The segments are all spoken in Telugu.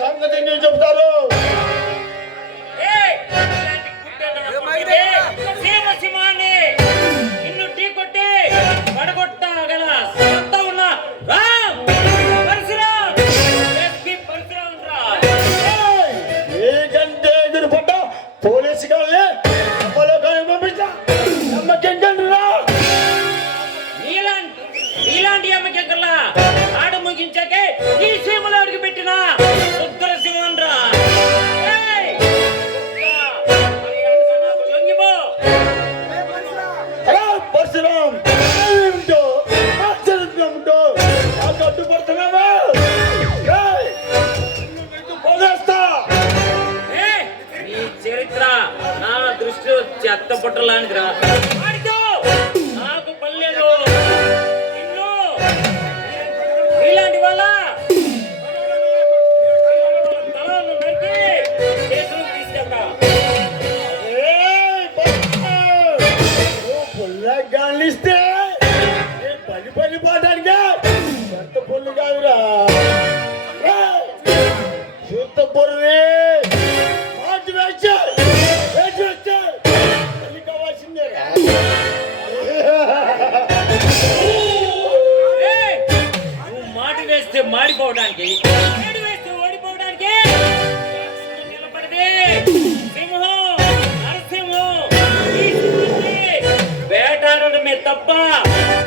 సంగతి నేను చెప్తారు. నిన్ను టీ కొట్టి పడగొట్టగల సత్తా ఉన్న రామ్ పరశురామ్ ఎస్పీ పరశురామ్ రా. నీకంటే ఎదురుపడ్డ పోలీసు గాళ్ళే పంపించా నమ్మకంగా నీలాంటి అమ్మకెక్కర్లా ఆడ ముగించాకే ఈ సీమలో అడిగి పెట్టిన ఉత్తర సింహం రా. పరశురామ్ అడ్డుపడుతున్నావా? నీ చరిత్ర నా దృష్టిలో చెత్త పుట్టలాంటిరా. నాకు పల్లెలు ఇలాంటి వాళ్ళ తలను నరికి దేశం తీసుకెళ్తా. గాలిస్తే పని పాటానికే ఎంత పొల్లు కాదురా. చూత పొర్రే మార్చి వేసి తల్లి కావాల్సిందే. నువ్వు మాటి వేస్తే మాడిపోవడానికి, ఏడు వేస్తే ఓడిపోవడానికి నిలబడితే సింహం నరసింహం వేటాడమే తప్ప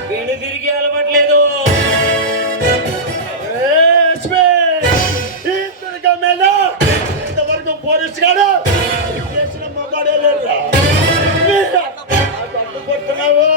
వెను తిరిగి అలవాట్లేదు. ఇంతవరకు పోలీసు గారు చేసిన మగాడే లేదు. అడ్డుపడుతున్నావు.